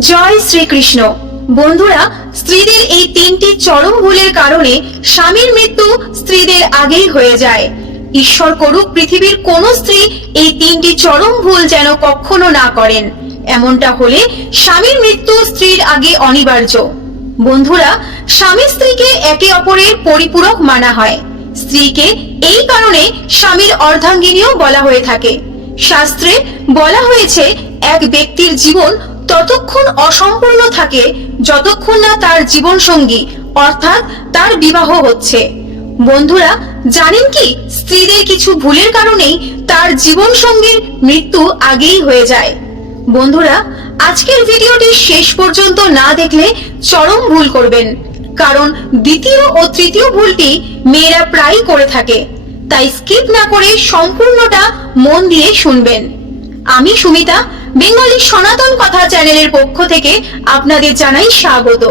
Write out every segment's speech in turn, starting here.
জয় শ্রীকৃষ্ণ। বন্ধুরা, স্ত্রীদের এই তিনটি চরম ভুলের কারণে স্বামীর মৃত্যু স্ত্রীদের আগেই হয়ে যায়। ঈশ্বর করুক পৃথিবীর কোন স্ত্রী এই তিনটি চরম ভুল যেন কখনো না করেন। এমনটা হলে স্বামীর মৃত্যু স্ত্রীর আগে অনিবার্য। বন্ধুরা, স্বামী স্ত্রীকে একে অপরের পরিপূরক মানা হয়। স্ত্রীকে এই কারণে স্বামীর অর্ধাঙ্গিনীও বলা হয়ে থাকে। শাস্ত্রে বলা হয়েছে, এক ব্যক্তির জীবন ততক্ষণ অসম্পূর্ণ থাকে যতক্ষণ না তার জীবন সঙ্গী অর্থাৎ তার বিবাহ হচ্ছে। বন্ধুরা, জানেন কি, স্ত্রীদের কিছু ভুলের কারণেই তার জীবন সঙ্গীর মৃত্যু আগেই হয়ে যায়। বন্ধুরা, আজকের ভিডিওটি শেষ পর্যন্ত না দেখলে চরম ভুল করবেন, কারণ দ্বিতীয় ও তৃতীয় ভুলটি মেয়েরা প্রায়ই করে থাকে। তাই স্কিপ না করে সম্পূর্ণটা মন দিয়ে শুনবেন। আমি সুমিতা, বেঙ্গলি সনাতন কথা চ্যানেলের পক্ষ থেকে আপনাদের জানাই স্বাগত।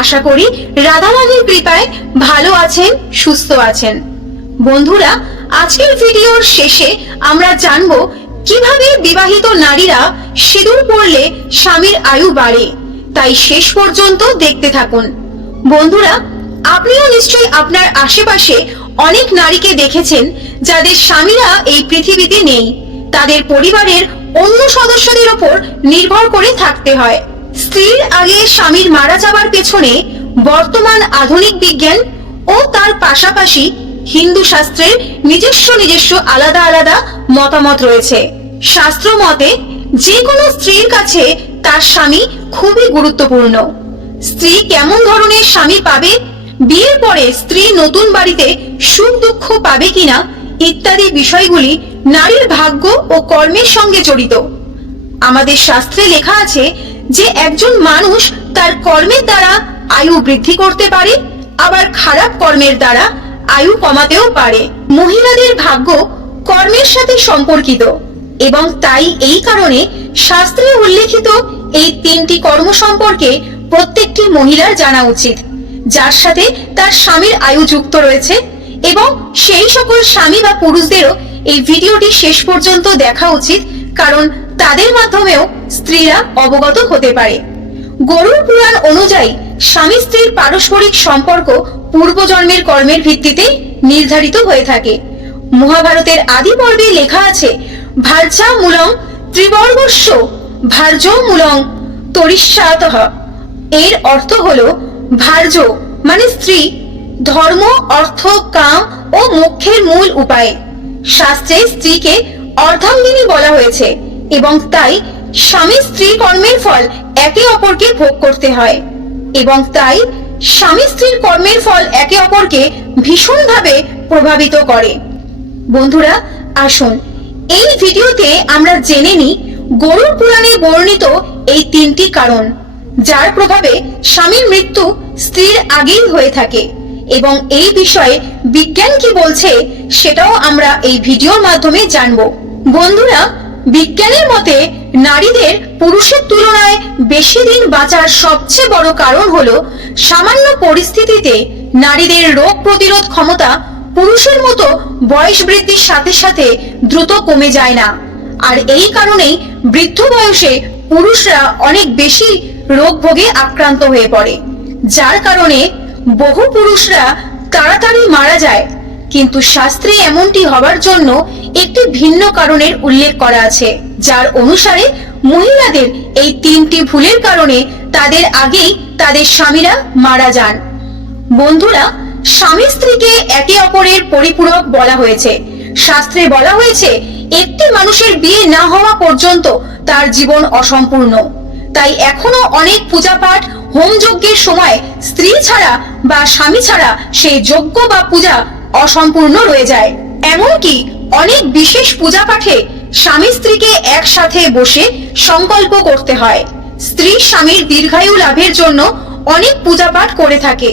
আশা করি রাধারানীর কৃপায় ভালো আছেন, সুস্থ আছেন। বন্ধুরা, আজকের ভিডিওর শেষে আমরা জানবো কিভাবে বিবাহিত নারীরা সিঁদুর পরলে স্বামীর আয়ু বাড়ে। তাই শেষ পর্যন্ত দেখতে থাকুন। বন্ধুরা, আপনিও নিশ্চয়ই আপনার আশেপাশে অনেক নারীকে দেখেছেন যাদের স্বামীরা এই পৃথিবীতে নেই। তাদের পরিবারের অন্য সদস্যদের উপর নির্ভর করে থাকতে হয়। স্ত্রীর আগে স্বামীর মারা যাবার পেছনে বর্তমান আধুনিক বিজ্ঞান ও তার পাশাপাশি হিন্দু শাস্ত্রের নিজস্ব আলাদা আলাদা মতামত রয়েছে। শাস্ত্র মতে যে কোনো স্ত্রীর কাছে তার স্বামী খুবই গুরুত্বপূর্ণ। স্ত্রী কেমন ধরনের স্বামী পাবে, বিয়ের পরে স্ত্রী নতুন বাড়িতে সুখ দুঃখ পাবে কিনা ইত্যাদি বিষয়গুলি নারীর ভাগ্য ও কর্মের সঙ্গে জড়িত। আমাদের শাস্ত্রে লেখা আছে যে একজন মানুষ তার কর্মের দ্বারা আয়ু বৃদ্ধি করতে পারে, আবার খারাপ কর্মের দ্বারা আয়ু কমাতেও পারে। মহিলাদের ভাগ্য কর্মের সাথে সম্পর্কিত এবং তাই এই কারণে শাস্ত্রে উল্লেখিত এই তিনটি কর্ম সম্পর্কে প্রত্যেকটি মহিলার জানা উচিত, যার সাথে তার স্বামীর আয়ু যুক্ত রয়েছে। এবং সেই সকল স্বামী বা পুরুষদেরও এই ভিডিওটি শেষ পর্যন্ত দেখা উচিত, কারণ তাদের মাধ্যমেও স্ত্রীরা অবগত হতে পারে। গরুড় পুরাণ অনুযায়ী স্বামী স্ত্রীর পারস্পরিক সম্পর্ক পূর্বজন্মের কর্মের ভিত্তিতে নির্ধারিত হয়ে থাকে। মহাভারতের আদি পর্বে লেখা আছে, ভার্যা মূলং ত্রিবর্গস্য ভার্য মূলং তরিষ্যাতঃ। এর অর্থ হলো ভার্য মানে স্ত্রী, ধর্ম, অর্থ, কাম ও মোক্ষের মূল উপায়। শাস্ত্রে স্ত্রীকে অর্ধাঙ্গিনী বলা হয়েছে এবং তাই স্বামী স্ত্রী কর্মের ফল একে অপরকে ভোগ করতে হয় এবং তাই স্বামী স্ত্রীর কর্মের ফল একে অপরকে ভীষণভাবে প্রভাবিত করে। বন্ধুরা, আসুন এই ভিডিওতে আমরা জেনে নিই গরুড় পুরাণে বর্ণিত এই তিনটি কারণ যার প্রভাবে স্বামীর মৃত্যু স্ত্রীর আগেই হয়ে থাকে এবং এই বিষয়ে বিজ্ঞান কি বলছে সেটাও আমরা এই ভিডিওর মাধ্যমে জানব। বন্ধুরা, বিজ্ঞানের মতে নারীদের পুরুষের তুলনায় বেশি দিন বাঁচার সবচেয়ে বড় কারণ হলো সামান্য পরিস্থিতিতে নারীদের রোগ প্রতিরোধ ক্ষমতা পুরুষের মতো বয়স বৃদ্ধির সাথে সাথে দ্রুত কমে যায় না। আর এই কারণেই বৃদ্ধ বয়সে পুরুষরা অনেক বেশি রোগ ভোগে আক্রান্ত হয়ে পড়ে, যার কারণে বহু পুরুষরা তাড়াতাড়ি মারা যায়। কিন্তু শাস্ত্রে এমনটি হবার জন্য একটি ভিন্ন কারণের উল্লেখ করা আছে, যার অনুসারে মহিলাদের এই তিনটি ভুলের কারণে তাদের আগেই তাদের স্বামীরা মারা যান। বন্ধুরা, স্বামী স্ত্রীকে একে অপরের পরিপূরক বলা হয়েছে। শাস্ত্রে বলা হয়েছে একটি মানুষের বিয়ে না হওয়া পর্যন্ত তার জীবন অসম্পূর্ণ। তাই এখনো অনেক পূজা পাঠ, হোম যজ্ঞের সময় স্ত্রী ছাড়া বা স্বামী ছাড়া সেই যজ্ঞ বা পূজা অসম্পূর্ণ রয়ে যায়। এমনকি অনেক বিশেষ পূজা পাঠে স্বামী স্ত্রীকে একসাথে বসে সংকল্প করতে হয়। স্ত্রী স্বামীর দীর্ঘায়ু লাভের জন্য অনেক পূজা পাঠ করে থাকে,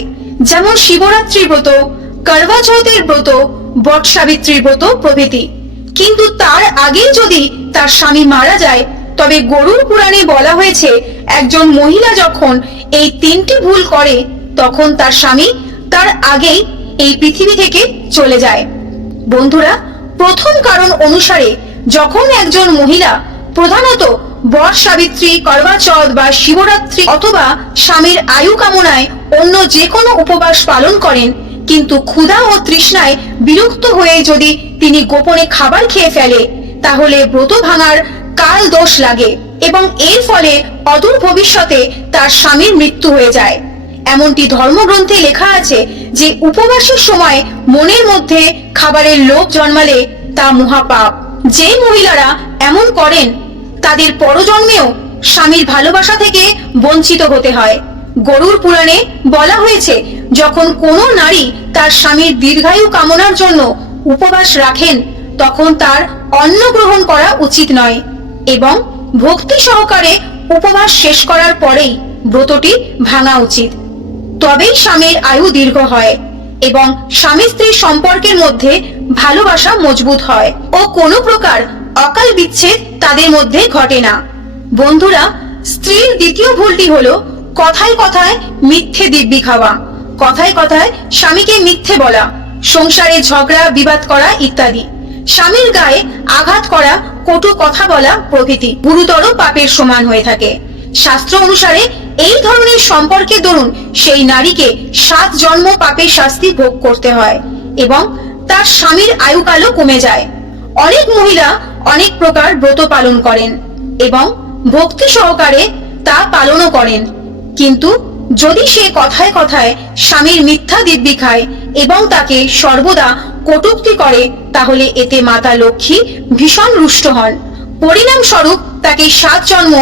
যেমন শিবরাত্রি ব্রত, করবা চৌথের ব্রত, বট সাবিত্রীর ব্রত প্রভৃতি। কিন্তু তার আগে যদি তার স্বামী মারা যায়, তবে গরুড় পুরাণে বলা হয়েছে একজন মহিলা যখন এই তিনটি ভুল করে তখন তার স্বামী তার আগেই এই পৃথিবী থেকে চলে যায়। বন্ধুরা, প্রথম কারণ অনুসারে যখন একজন মহিলা প্রধানত বট সাবিত্রী, করবা চৌথ বা শিবরাত্রি অথবা স্বামীর আয়ু কামনায় অন্য যে কোনো উপবাস পালন করেন, কিন্তু ক্ষুধা ও তৃষ্ণায় বিরক্ত হয়ে যদি তিনি গোপনে খাবার খেয়ে ফেলে, তাহলে ব্রত ভাঙার কাল দোষ লাগে এবং এর ফলে অদূর ভবিষ্যতে তার স্বামীর মৃত্যু হয়ে যায়। এমনটি ধর্মগ্রন্থে লেখা আছে যে উপবাসের সময় মনের মধ্যে খাবারের লোভ জন্মালে তা মহাপাপ। যে মহিলারা এমন করেন তাদের পরজন্মেও স্বামীর ভালোবাসা থেকে বঞ্চিত হতে হয়। গরুড় পুরাণে বলা হয়েছে, যখন কোনো নারী তার স্বামীর দীর্ঘায়ু কামনার জন্য উপবাস রাখেন, তখন তার অন্ন গ্রহণ করা উচিত নয় এবং ভক্তি সহকারে উপবাস শেষ করার পরেই ব্রতটি ভাঙা উচিত। তবেই স্বামীর আয়ু দীর্ঘ হয় এবং স্বামী স্ত্রীর সম্পর্কের মধ্যে ভালোবাসা মজবুত হয় ও কোনো প্রকার অকাল বিচ্ছেদ তাদের মধ্যে ঘটে না। বন্ধুরা, স্ত্রীর দ্বিতীয় ভুলটি হলো কথায় কথায় মিথ্যে দিব্যি খাওয়া, কথায় কথায় স্বামীকে মিথ্যে বলা, সংসারে ঝগড়া বিবাদ করা ইত্যাদি, স্বামীর গায়ে আঘাত করা, কটু কথা বলা প্রভৃতি গুরুতর পাপের সমান হয়ে থাকে। শাস্ত্র অনুসারে এই ধরনের সম্পর্কের দরুন সেই নারীকে 7 জন্ম পাপের শাস্তি ভোগ করতে হয় এবং তার স্বামীর আয়ুকালও কমে যায়। অনেক মহিলা অনেক প্রকার ব্রত পালন করেন এবং ভক্তি সহকারে তা পালনও করেন, কিন্তু যদি সে কথায় কথায় স্বামীর মিথ্যা দিব্যি খায় এবং তাকে সর্বদা কটূক্তি করে, তাহলে এতে মাতা লক্ষ্মী ভীষণ রুষ্ট হন। পরিণাম স্বরূপ তাকে 7 জন্ম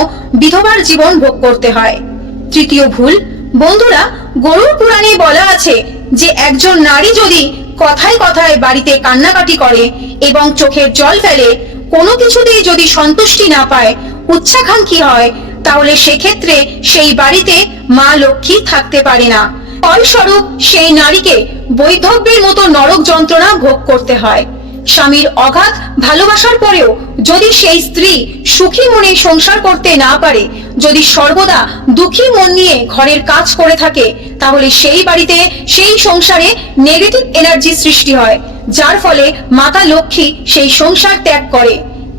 বিধবার জীবন ভোগ করতে হয়। তৃতীয় ভুল, বন্ধুরা, গরুড় পুরাণে বলা আছে যে একজন নারী যদি কথায় কথায় বাড়িতে কান্নাকাটি করে এবং চোখের জল ফেলে, কোনো কিছুতেই যদি সন্তুষ্টি না পায়, উচ্চাকাঙ্ক্ষী হয়, তাহলে সেক্ষেত্রে সেই বাড়িতে মা লক্ষ্মী থাকতে পারে না। ফলস্বরূপ সেই নারীকে বৈধব্যের মতো নরক যন্ত্রণা ভোগ করতে হয়। স্বামীর অগাধ ভালোবাসার পরেও যদি সেই স্ত্রী সুখী মনে সংসার করতে না পারে, যদি সর্বদা দুঃখী মন নিয়ে ঘরের কাজ করে থাকে, তাহলে সেই বাড়িতে সেই সংসারে নেগেটিভ এনার্জি সৃষ্টি হয়, যার ফলে মাতা লক্ষ্মী সেই সংসার ত্যাগ করে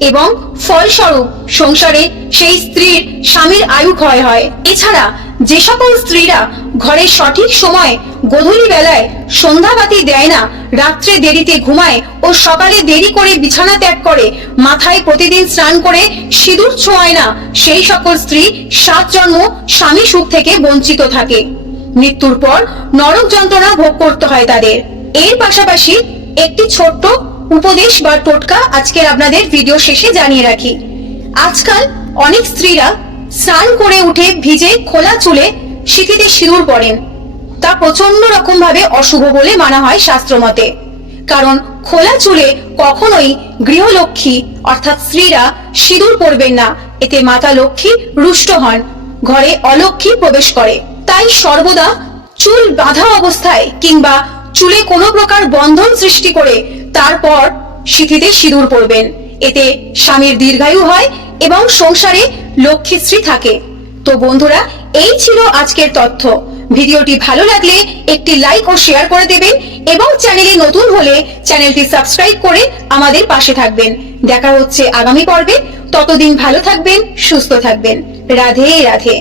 এবং ফলস্বরূপ সংসারে সেই স্ত্রীর স্বামীর আয়ু ক্ষয় হয়। এছাড়া যে সকল স্ত্রীরা ঘরে সঠিক সময় গোধূলি বেলায় সন্ধ্যাবাতি দেয় না, রাত্রে দেরিতে ঘুমায় ও সকালে দেরি করে বিছানা ত্যাগ করে, মাথায় প্রতিদিন স্নান করে সিঁদুর ছোঁয়ায় না, সেই সকল স্ত্রী 7 জন্ম স্বামী সুখ থেকে বঞ্চিত থাকে। মৃত্যুর পর নরক যন্ত্রণা ভোগ করতে হয় তাদের। এর পাশাপাশি একটি ছোট্ট উপদেশ বা টোটকা আজকের আপনাদের ভিডিও শেষে জানিয়ে রাখি। আজকাল অনেক স্ত্রীরা স্নান করে উঠে ভিজে খোলা চুলে সিঁথিতে সিঁদুর পরেন। তা প্রচন্ড রকম ভাবে অশুভ বলে মানা হয় শাস্ত্র মতে, কারণ খোলা চুলে কখনোই গৃহলক্ষ্মী অর্থাৎ স্ত্রীরা সিঁদুর পরবেন না, এতে মাতা লক্ষ্মী রুষ্ট হন, ঘরে অলক্ষ্মী প্রবেশ করে। তাই সর্বদা চুল বাঁধা অবস্থায় কিংবা চুলে কোনো প্রকার বন্ধন সৃষ্টি করে তারপর সিঁথিতে সিঁদুর পরবেন। এতে স্বামীর দীর্ঘায়ু হয় এবং সংসারে লক্ষ্মীশ্রী থাকে। তো বন্ধুরা, এই ছিল আজকের তথ্য। ভিডিওটি ভালো লাগলে একটি লাইক ও শেয়ার করে দেবেন এবং চ্যানেলে নতুন হলে চ্যানেলটি সাবস্ক্রাইব করে আমাদের পাশে থাকবেন। দেখা হচ্ছে আগামী পর্বে। ততদিন ভালো থাকবেন, সুস্থ থাকবেন। রাধে রাধে।